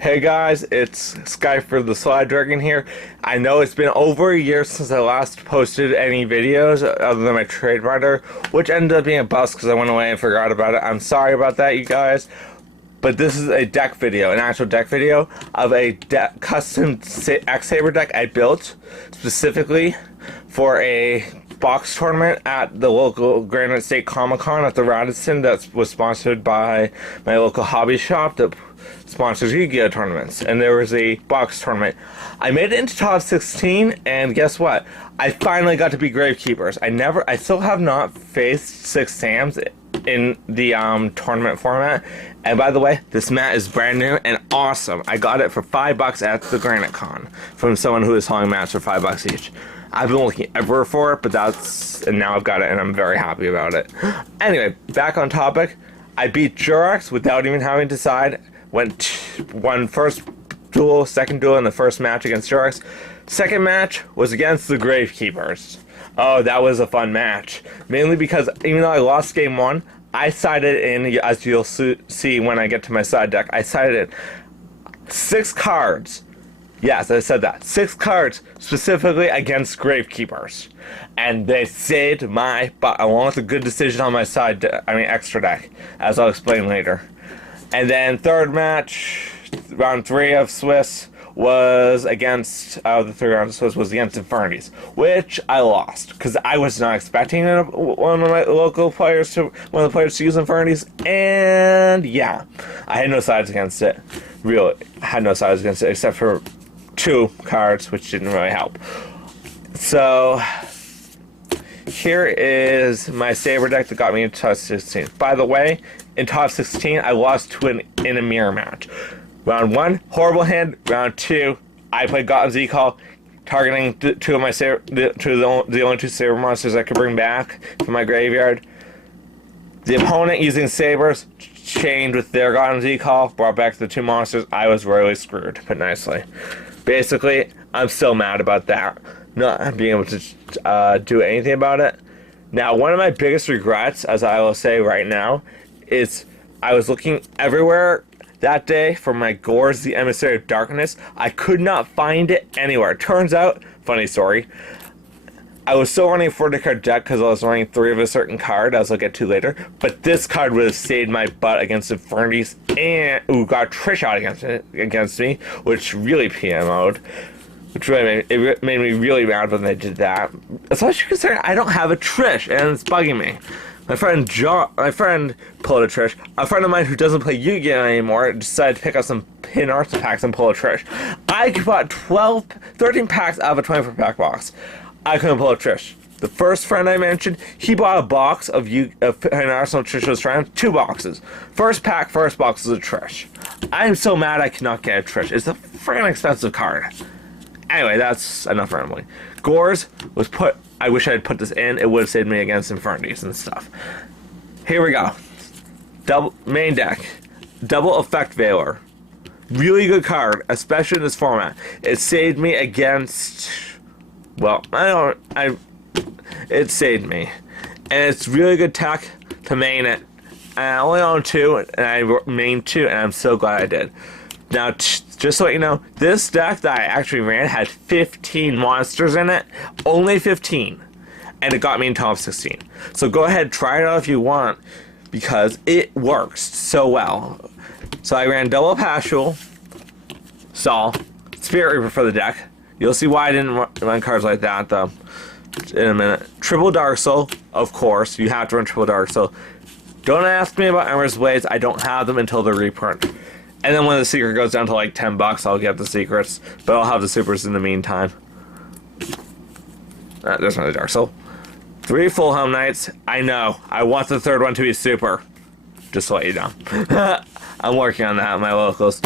Hey guys, it's Sky for the Slide Dragon here. I know it's been over a year since I last posted any videos other than my trade writer, which ended up being a bust because I went away and forgot about it. I'm sorry about that, you guys. But this is a deck video, an actual deck video of a custom X-Saber deck I built specifically for a box tournament at the local Granite State Comic-Con at the Radisson that was sponsored by my local hobby shop that sponsors Yu-Gi-Oh tournaments. And there was a box tournament. I made it into top 16, and guess what? I finally got to be Gravekeepers. I still have not faced 6 Sams in the tournament format. And by the way, this mat is brand new and awesome. I got it for $5 at the Granite Con from someone who is selling mats for $5 each. I've been looking everywhere for it, but and now I've got it and I'm very happy about it. Anyway, back on topic. I beat Jurex without even having to decide. Won first duel, second duel in the first match against Jurex. Second match was against the Gravekeepers. Oh, that was a fun match. Mainly because even though I lost game 1, I sided in, as you'll see when I get to my side deck, I sided in 6 cards. Yes, I said that. 6 cards specifically against Gravekeepers. And they saved my butt, along with a good decision on my extra deck, as I'll explain later. And then third match, round 3 of Swiss, was against, the 3 rounds of Swiss was against Infernities, which I lost, because I was not expecting one of the players to use Infernities, and yeah, I had no sides against it. Really, I had no sides against it, except for 2 cards, which didn't really help. So, here is my Saber deck that got me into top 16. By the way, in top 16, I lost in a mirror match. Round 1, horrible hand. Round 2, I played Gotham Z-Call, targeting the only 2 Saber monsters I could bring back from my graveyard. The opponent, using Sabers, chained with their Gotham Z-Call, brought back the 2 monsters. I was really screwed, to put nicely. Basically, I'm still mad about that, not being able to do anything about it. Now, one of my biggest regrets, as I will say right now, is I was looking everywhere that day for my Gores, the Emissary of Darkness. I could not find it anywhere. Turns out, funny story, I was still running a 40-card deck because I was running 3 of a certain card, as I'll get to later, but this card would have saved my butt against Infernities and got Trishula against me, which really PMO'd. Which really made me really mad when they did that. Especially considering I don't have a Trish, and it's bugging me. My friend pulled a Trish. A friend of mine who doesn't play Yu-Gi-Oh anymore decided to pick up some pin art packs and pull a Trish. I bought 13 packs out of a 24-pack box. I couldn't pull a Trish. The first friend I mentioned, he bought a box of pin Arsenal Trish was trying 2 boxes. First pack, first box is a Trish. I am so mad I cannot get a Trish. It's a freaking expensive card. Anyway, that's enough rambling. Gores was I wish I had put this in. It would have saved me against Infernities and stuff. Here we go. Main deck. Double Effect Veiler. Really good card, especially in this format. It saved me against... Well, it saved me. And it's really good tech to main it. And I only own 2, and I main 2, and I'm so glad I did. Now, just so you know, this deck that I actually ran had 15 monsters in it. Only 15. And it got me in top 16. So go ahead, try it out if you want, because it works so well. So I ran Double Pashul, Sol, Spirit Reaper for the deck. You'll see why I didn't run cards like that, though, in a minute. Triple Dark Soul, of course. You have to run Triple Dark Soul. Don't ask me about Emmersblades. I don't have them until the reprint. And then when the secret goes down to like $10, I'll get the secrets. But I'll have the supers in the meantime. There's another Dark Soul. 3 Full Helm Knights. I know. I want the 3rd one to be super. Just to let you know. I'm working on that at my locals.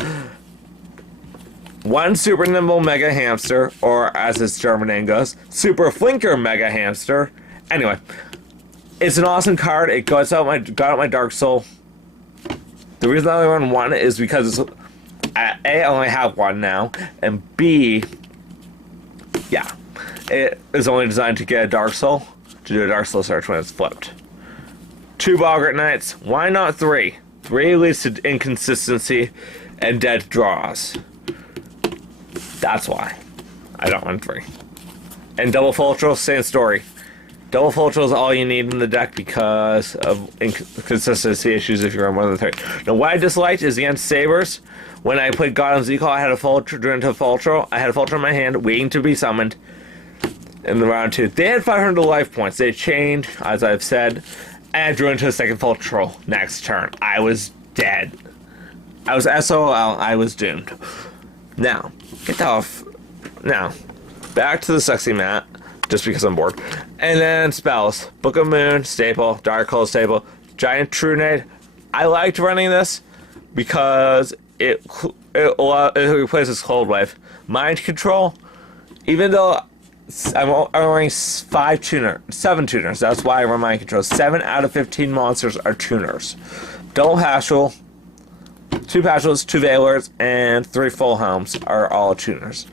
1 Super Nimble Mega Hamster, or as its German name goes, Super Flinker Mega Hamster. Anyway, it's an awesome card. It got out my Dark Soul. The reason I only run 1 is because A, I only have 1 now, and B, yeah, it is only designed to get a Dark Soul, to do a Dark Soul search when it's flipped. 2 Boggart Knights, why not 3? 3 leads to inconsistency and dead draws. That's why I don't run 3. And double Fultral, same story. Double Fultral is all you need in the deck because of inconsistency issues if you run more than 3. Now, what I disliked is against Sabers. When I played God on Z-Call, I had a Fultral, drew into Fultral. I had a Fultral in my hand, waiting to be summoned in the round 2. They had 500 life points. They chained, as I've said, and I drew into a second Fultral next turn. I was dead. I was SOL. I was doomed. Now, get off. Now, back to the sexy mat, just because I'm bored. And then spells. Book of Moon, staple. Dark Hole, staple. Giant Trunade. I liked running this because it replaces Cold Wave. Mind Control, even though I'm running 7 tuners. That's why I run Mind Control. 7 out of 15 monsters are tuners. Double Paschal, 2 Paschals, 2 Veilers, and 3 Full Helms are all tuners.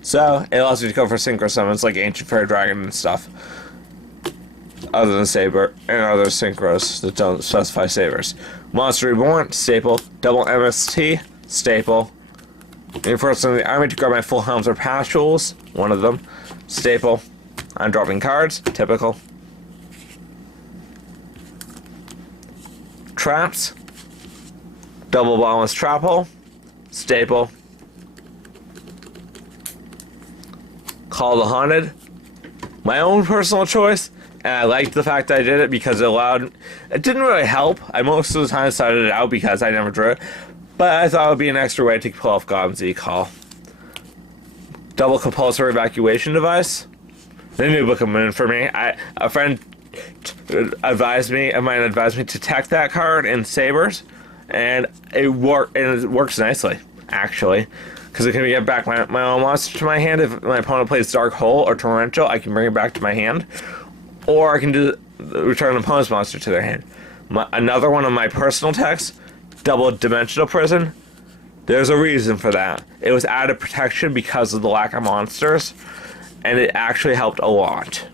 So, it allows you to go for synchro summons like Ancient Fairy Dragon and stuff. Other than Saber, and other synchros that don't specify Sabers. Monster Reborn, staple. Double MST, staple. Reinforcing the army to grab my Full Helms or Paschals, one of them. Staple. I'm dropping cards, typical. Traps. Double Bottomless Trap Hole, staple. Call the Haunted, my own personal choice, and I liked the fact that I did it because it didn't really help. I most of the time decided it out because I never drew it, but I thought it would be an extra way to pull off God Z-Call. Double Compulsory Evacuation Device, the new Book of Moon for me. A friend advised me to tech that card in Sabers, and it works nicely, actually. Because it can get back my own monster to my hand. If my opponent plays Dark Hole or Torrential, I can bring it back to my hand. Or I can return an opponent's monster to their hand. Another one of my personal techs, Double Dimensional Prison. There's a reason for that. It was added protection because of the lack of monsters, and it actually helped a lot.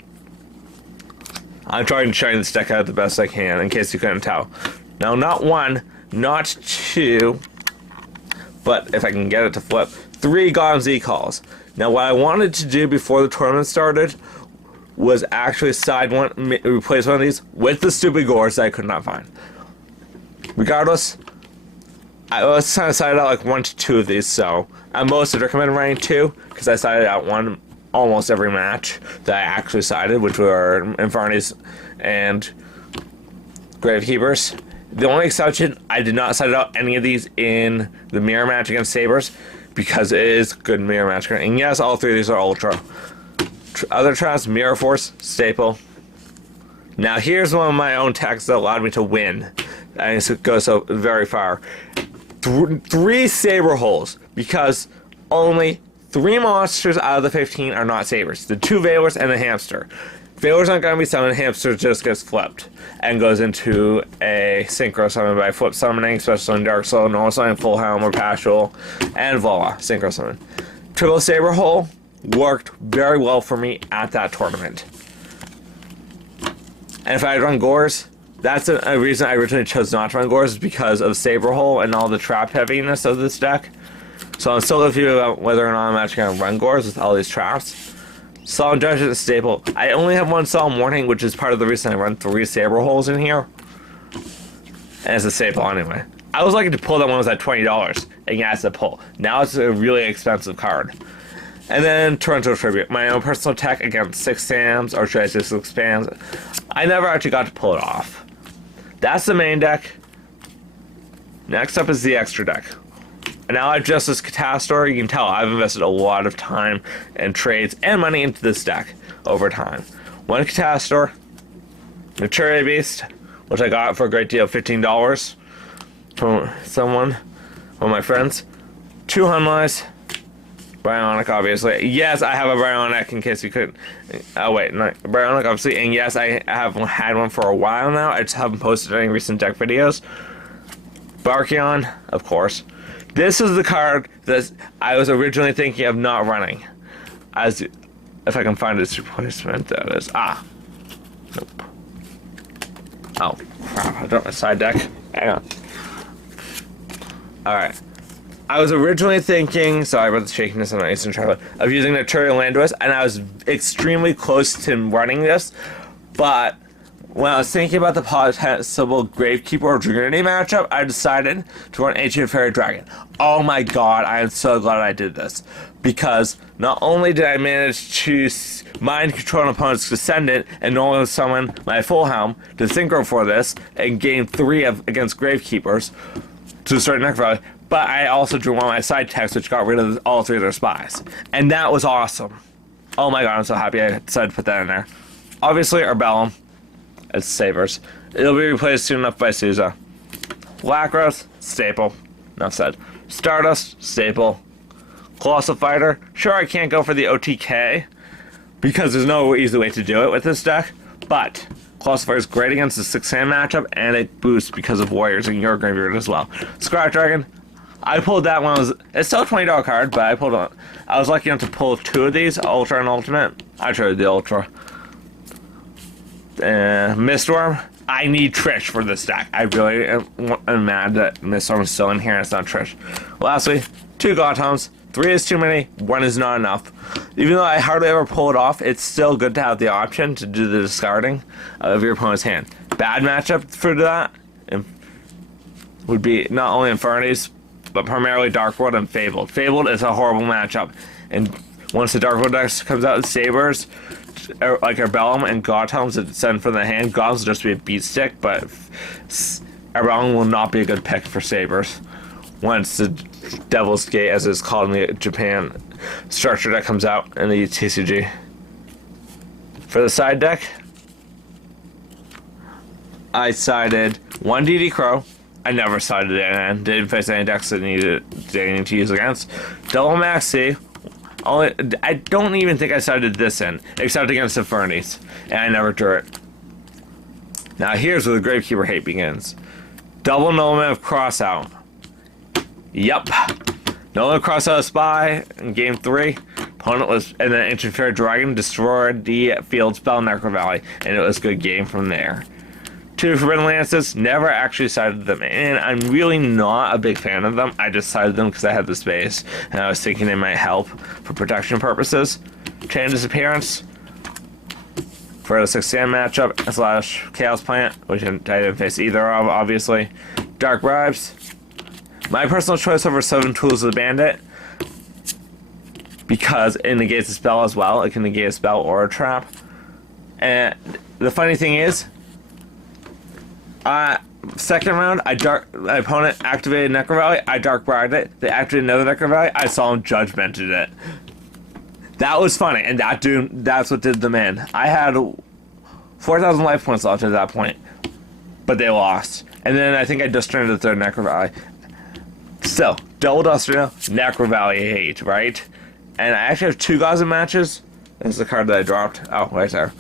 I'm trying to shine this deck out the best I can, in case you couldn't tell. Now, not 1, not 2... but if I can get it to flip, 3 God Z-Calls. Now, what I wanted to do before the tournament started was actually replace one of these with the stupid Gores that I could not find. Regardless, I was trying to side out like 1 to 2 of these, so I mostly recommend running 2 because I sided out 1 almost every match that I actually sided, which were Infernis and Gravekeepers. The only exception, I did not side out any of these in the mirror match against Sabers because it is a good mirror match. And yes, all 3 of these are Ultra. Other traps, Mirror Force, staple. Now here's one of my own techs that allowed me to win. I used to go so very far. 3 Saber holes because only 3 monsters out of the 15 are not Sabers. The 2 Veilers and the Hamster. Veilers aren't going to be summoned, Hamster just gets flipped and goes into a synchro summon by flip summoning, special in Dark Soul, normal summon, Full Helm or Paschal, and voila, synchro summon. Triple Saber Hole worked very well for me at that tournament. And if I had run Gores, that's a reason I originally chose not to run Gores, is because of Saber Hole and all the trap heaviness of this deck. So I'm still confused about whether or not I'm actually going to run Gores with all these traps. Solemn Judgment is staple. I only have 1 Solemn Warning, which is part of the reason I run 3 Saber Holes in here. And it's a staple anyway. I was lucky to pull that one was at $20, and yeah, it's a pull. Now it's a really expensive card. And then Torrential Tribute, my own personal tech against 6 Sams, or should I say 6 Spams. I never actually got to pull it off. That's the main deck. Next up is the extra deck. And now I've just this Catastor. You can tell I've invested a lot of time and trades and money into this deck over time. 1 Catastor, Maturity Beast, which I got for a great deal, $15 from one of my friends. 2 Hunlies, Bionic, obviously. Yes, I have a Bionic in case you couldn't. Oh, wait, not Bionic, obviously. And yes, I have had one for a while now. I just haven't posted any recent deck videos. Barkion, of course. This is the card that I was originally thinking of not running. As if I can find its replacement, that is. Nope. Oh, Crap, I dropped my side deck. Hang on. Alright. I was originally thinking, sorry about the shakiness on my Eastern Charlotte, of using the Turtle Landwest, and I was extremely close to running this, but when I was thinking about the possible Gravekeeper or Dragonity matchup, I decided to run Ancient Fairy Dragon. Oh my god, I am so glad I did this. Because not only did I manage to mind control an opponent's Descendant and normally summon my Full Helm to Synchro for this and gain 3 against Gravekeepers to start Necro Valley, but I also drew one of my side techs which got rid of all 3 of their spies. And that was awesome. Oh my god, I'm so happy I decided to put that in there. Obviously, Arbellum. It's Sabers. It'll be replaced soon enough by Souza. Lacros, staple. Enough said. Stardust, staple. Colossal Fighter. Sure, I can't go for the OTK because there's no easy way to do it with this deck, but Colossal Fighter is great against the 6-hand matchup, and it boosts because of Warriors in your graveyard as well. Scrap Dragon. I pulled that one. It's still a $20 card, but I was lucky enough to pull 2 of these, Ultra and Ultimate. I traded the Ultra. Mistworm. I need Trish for this deck. I really am mad that Mistworm is still in here and it's not Trish. Lastly, 2 Gothams. 3 is too many, 1 is not enough. Even though I hardly ever pull it off, it's still good to have the option to do the discarding of your opponent's hand. Bad matchup for that would be not only Infernities, but primarily Dark World and Fabled. Fabled is a horrible matchup, and once the Dark World deck comes out with Sabers, like Arbellum and Gothams that send from the hand, Gothams will just be a beat stick, but Arbellum will not be a good pick for Sabers. Once the Devil's Gate, as it's called in the Japan structure deck, comes out in the TCG. For the side deck, I sided 1 DD Crow. I never sided it and didn't face any decks that needed to use against. Double Maxi. I don't even think I sided this in, except against Infernities, and I never drew it. Now here's where the Gravekeeper hate begins. Double Nolan of Crossout. Yep. Nolan Crossout a Spy in game 3. Opponent was, and then Ancient Fairy Dragon destroyed the field spell Necro Valley, and it was a good game from there. 2 Forbidden Lances, never actually sided them in. I'm really not a big fan of them. I just sided them because I had the space, and I was thinking they might help for protection purposes. Chain Disappearance for the 6-hand matchup, / Chaos Plant, which I didn't face either of, obviously. Dark Bribes. My personal choice over 7 Tools of the Bandit, because it negates a spell as well. It can negate a spell or a trap. And the funny thing is, second round, my opponent activated Necro Valley, I Dark Bribed it, they activated another Necro Valley, I Solemn Judgmented it. That was funny, and that's what did them in. I had 4,000 life points left at that point, but they lost. And then I think I just turned the third Necro Valley. Still, double Duster, Necro Valley hate, right? And I actually have 2 Gotham matches. This is the card that I dropped. Oh, right there.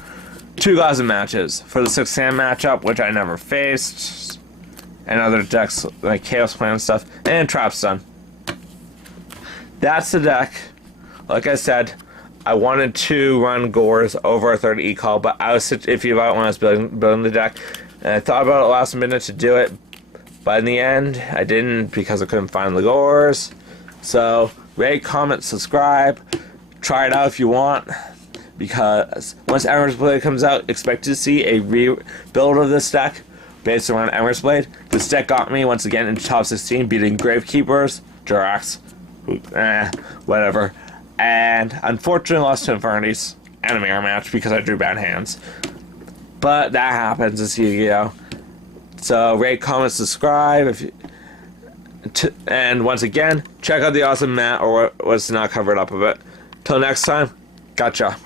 2 Gotham matches for the 6-hand matchup, which I never faced. And other decks like Chaos Plan and stuff. And Trap Stun. That's the deck. Like I said, I wanted to run Gores over a 3rd E-Call, but I was iffy about it when I was building the deck. And I thought about it last minute to do it. But in the end, I didn't because I couldn't find the Gores. So, rate, comment, subscribe. Try it out if you want. Because once Emmersblade comes out, expect to see a rebuild of this deck based around Emmersblade. This deck got me once again into top 16, beating Gravekeepers, Jirax, whatever. And unfortunately lost to Infernities and a mirror match because I drew bad hands. But that happens, it's Yu-Gi-Oh! So rate, comment, subscribe, and once again, check out the awesome mat or what's not covered up of it. Till next time, gotcha.